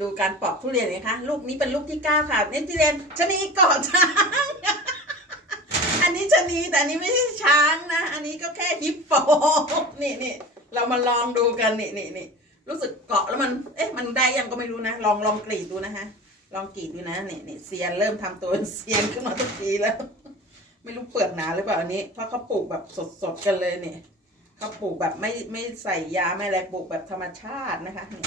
ดูการปอกทุเรียนนะคะลูกนี้เป็นลูกที่เก้าค่ะนี่ทุเรียนชะนีเกาะช้าง อันนี้ชะนีแต่อันนี้ไม่ใช่ช้างนะ อันนี้ก็แค่ฮิปโปนี่นี่เรามาลองดูกันนี่นี่นี่รู้สึกเกาะแล้วมัน เอ๊ะ มันได้ยังก็ไม่รู้นะ ลองลองกรีดดูนะคะลองกรีดดูนะเนี่ยเนี่ยเซียนเริ่มทำตัวเซียนขึ้นมาทุกทีแล้ว ไม่รู้เปลือกหนาหรือเปล่าอันนี้เพราะเขาปลูกแบบสดๆกันเลยเนี่ยเขาปลูกแบบไม่ไม่ใส่ยาไม่อะไรปลูกแบบธรรมชาตินะคะนี่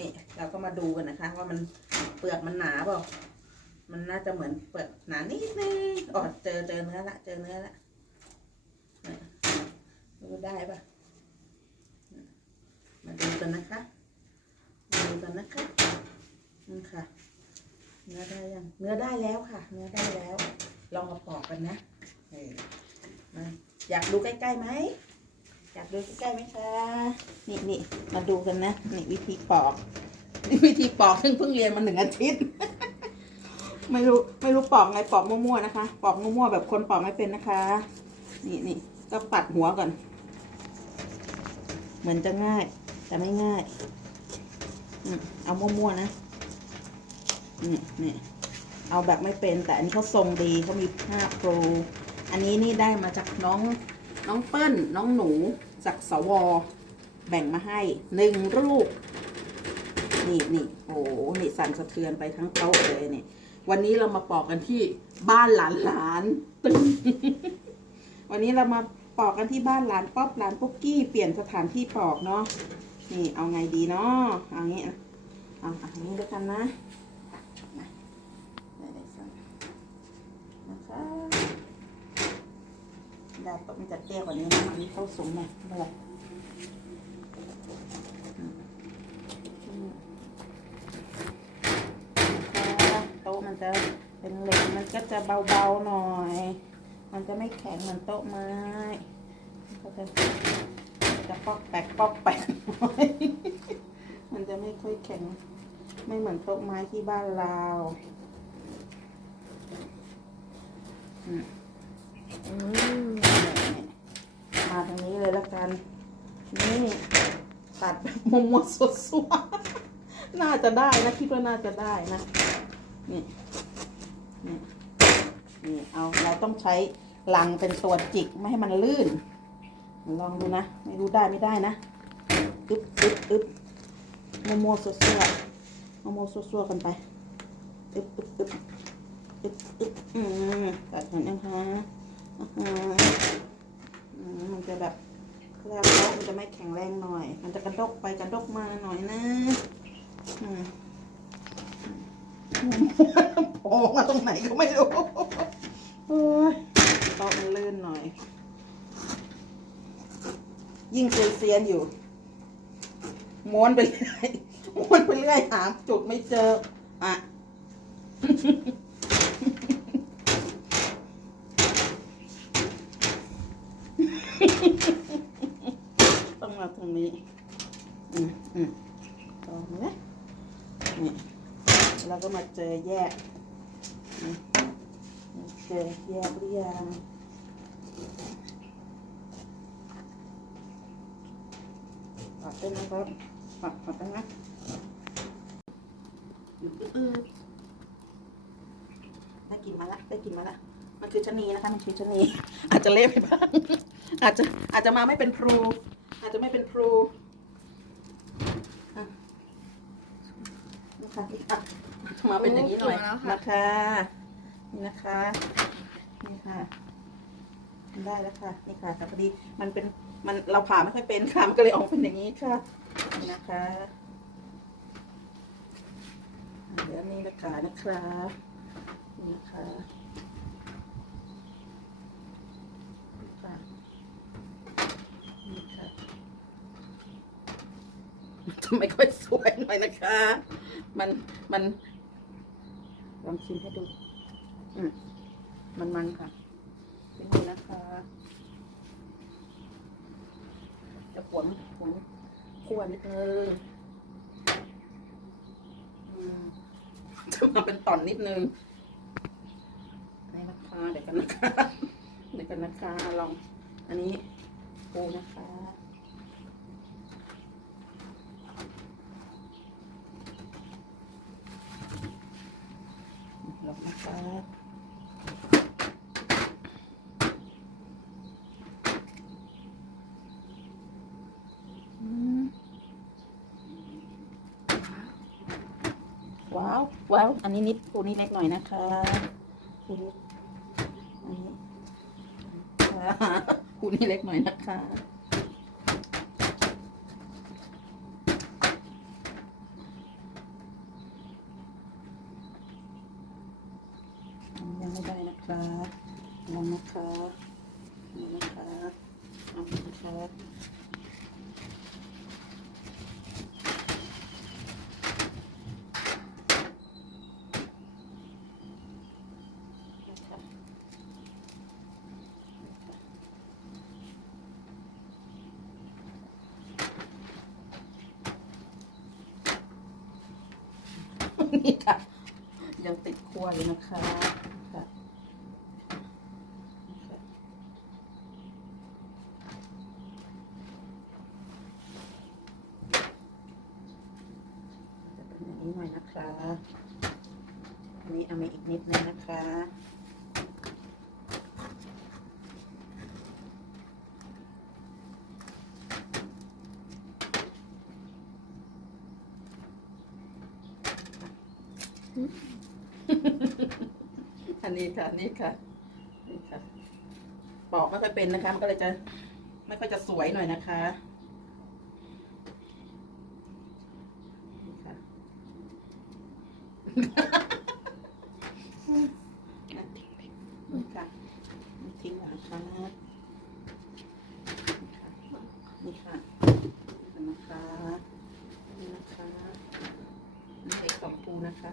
นี่เราก็มาดูกันนะคะ ว่ามันเปลือกมันหนาเปล่ามันน่าจะเหมือนเปลือกหนานิดนึงอ๋อเจอเจอเนื้อละเจอเนื้อละเนี่ยดูได้ปะมาดูกันนะคะมาดูกันนะคะนี่ค่ะ เนื้อได้ยังเนื้อได้แล้วค่ะ เนื้อได้แล้ว ลองมาปอกกันนะอยากดูใกล้ๆไหม อยากดูใกล้ไหมคะนี่นี่มาดูกันนะนี่วิธีปอกนี่วิธีปอกซึ่งเพิ่งเรียนมาหนึ่งอาทิตย์ ไม่รู้ไม่รู้ปอกไงปอกมั่วๆนะคะ ปอกมั่วๆแบบคนปอกไม่เป็นนะคะ นี่นี่ก็ปัดหัวก่อน เหมือนจะง่าย แต่ไม่ง่ายอเอามั่วๆนะนี่นี่เอาแบบไม่เป็นแต่อันนี้เขาทรงดีเขามีผ้าโปรอันนี้นี่ได้มาจากน้อง น้องเปิ้ล น้องหนูจากสว แบ่งมาให้หนึ่งรูป นี่นี่โอ้โหนี่สั่นสะเทือนไปทั้งโต๊ะเลยนี่วันนี้เรามาปอกกันที่บ้านหลานหลานตึงวันนี้เรามาปอกกันที่บ้านหลานป๊อปหลานปุ๊กกี้เปลี่ยนสถานที่ปอกเนาะนี่เอาไงดีเนาะเอางี้เอาเอางี้ด้วยกันนะมาได้ได้สั่นนะคะ ได้ปะมันจะเตี้ยกว่านี้นะอันนี้เข้าสูงหน่อยได้นะคะโต๊ะมันจะเป็นเหล็กมันก็จะเบาๆหน่อย มันจะไม่แข็งเหมือนโต๊ะไม้ก็จะจะปอกแปกปอกแปกหน่อยมันจะไม่ค่อยแข็ง ไม่เหมือนโต๊ะไม้ที่บ้านเราอืมอืมมาทางนี้เลยละกัน นี่ ตัดแบบมัวๆสวๆน่าจะได้นะคิดว่าน่าจะได้นะนี่นี่นี่เอาเราต้องใช้ลังเป็นตัวจิกไม่ให้มันลื่น ลองดูนะ ไม่รู้ได้ไม่ได้นะอึ๊บอึ๊บอึ๊บโมโมซัวซัวโมโมซัวซัวกันไปอึ๊บอึ๊บอึ๊บอึ๊บอึ๊บอืมตัดเห็นยังคะอ่าฮะอืมมันจะแบบ แล้วโต๊ะมันจะไม่แข็งแรงหน่อย มันจะกระดกไปกระดกมาหน่อยนะอืมโผล่มาตรงไหนก็ไม่รู้เฮ้ยโต๊ะมันลื่นหน่อย ยิ่งเซียนอยู่ ม้วนไปเรื่อยม้วนไปเรื่อยหาจุดไม่เจอ อะาตรงนี้อืมอืมตรงนี้นี่แล้วก็มาเจอแย่เจอแยกหรือยังปัดได้ไหมครับปัดปัดได้ไหมอยู่อืดๆได้กินมาละได้กินมาละมันคือชนีนะคะ มันคือชนีอาจจะเละไปบ้างอาจจะอาจจะมาไม่เป็นพรู จจะไม่เป็นพรูนะคะนี่ค่ะมาเป็นอย่างนี้หน่อยโอ้เก่งแล้วค่ะนะคะนี่นะคะนี่ค่ะได้แล้วค่ะนี่ค่ะแต่พอดีมันเป็นมันเราผ่าไม่ค่อยเป็นค่ะมันก็เลยออกเป็นอย่างนี้ค่ะนี่นะคะเดี๋ยวนี่นะคะนะครับนี่นะคะนี่ค่ะนี่ค่ะ จะไม่ค่อยสวยหน่อยนะคะ มันมันลองชิมให้ดู อืมมันมันค่ะเป็นนี่นะคะจะผลผลคั่วนิดนึงอืมจะมาเป็นตอนนิดนึงนี่นะคะเดี๋ยวกันนะคะ เดี๋ยวกันนะคะลอง อันนี้ปูนะคะ อ ลงนะคะ อืม ว้าวอันนี้นิดตัวนี้เล็กหน่อยนะคะตัวนี้อันนี้ค่ะคูนี้เล็กหน่อยนะคะยังไม่ได้นะคะลองนะคะลองนะคะเอานะคะนะคะ นี่ค่ะ ยังติดขั้วอยู่นะคะค่ะจะเป็นอย่างนี้หน่อยนะคะ นี่เอามาอีกนิดนึงนะคะ อั นนี้ค่ะ นี่ค่ะ นี่ค่ะ ปอกไม่ค่อยเป็นนะคะ มันก็เลยจะ ไม่ค่อยจะสวยหน่อยนะคะนี่ค่ะนี่ค่ะนี่ทิ้งหลังค่ะนี่ค่ะนี่ค่ะนี่นะคะนี่นะคะนี่เด็กสองปูนะคะ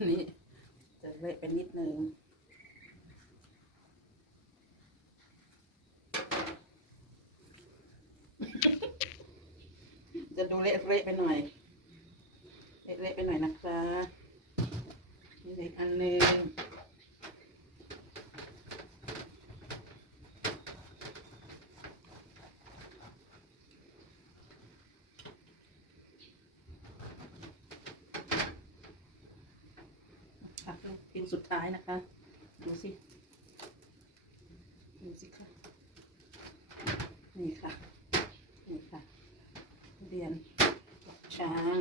นี่จะเละไปนิดนึงจะดูเละเละไปหน่อย เละเละไปหน่อยนะคะนี่อีกอันหนึ่งอะพิน สุดท้ายนะคะ ดูสิ ดูสิค่ะ นี่ค่ะ นี่ค่ะ เรียนช้าง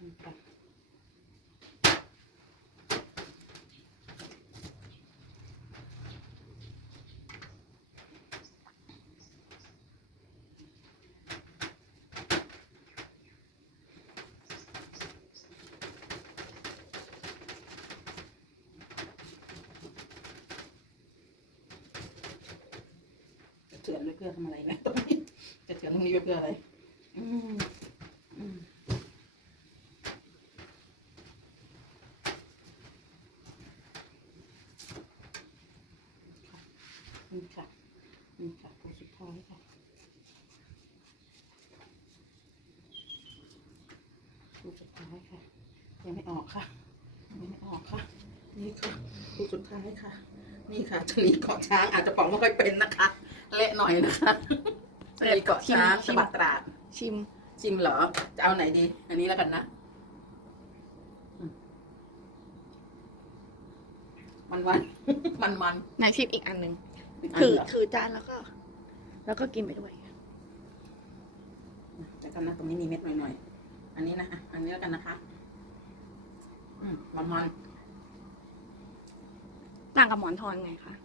นี่ค่ะจะเถื่อนไว้เพื่อทำอะไรไหมตรงนี้จะเถื่อนตรงนี้ไว้เพื่ออะไร อืมอืมนี่ค่ะนี่ค่ะตัวสุดท้ายค่ะตัวสุดท้ายค่ะ ยังไม่ออกค่ะยังไม่ออกค่ะ นี่ค่ะตัวสุดท้ายค่ะ นี่ค่ะชลีเกาะช้างอาจจะปอกไม่ค่อยเป็นนะคะ เละหน่อยนะคะชลีเกาะช้างจังหวัดตราด ชิม ชิมเหรอ จะเอาไหนดี อันนี้แล้วกันนะอืมมันวันมันมันไหนชิมอีกอันหนึ่งๆถือเหรถือจานแล้วก็ แล้วก็กินไปด้วยแต่กันนะตรงนี้มีเม็ดหน่อยอันนี้นะอะอันนี้แล้วกันนะคะ อืมมันมันต่างกับหมอนทองไงคะๆ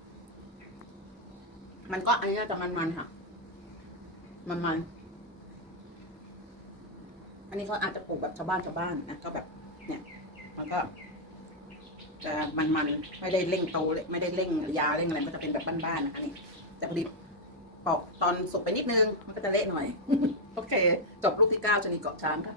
มันก็อันนี้จะมันมันๆค่ะ มันมันๆอันนี้เขาอาจจะปลูกแบบชาวบ้านชาวบ้านนะก็แบบ เนี่ย มันก็จะมันมันๆไม่ได้เร่งโตเลยไม่ได้เร่งยาเร่งอะไรมันก็จะเป็นแบบบ้านๆนะคะนี่แต่พอดีปอกตอนสุกไปนิดนึง มันก็จะเละหน่อย โอเค จบลูกที่เก้าชนิดเกาะช้างค่ะ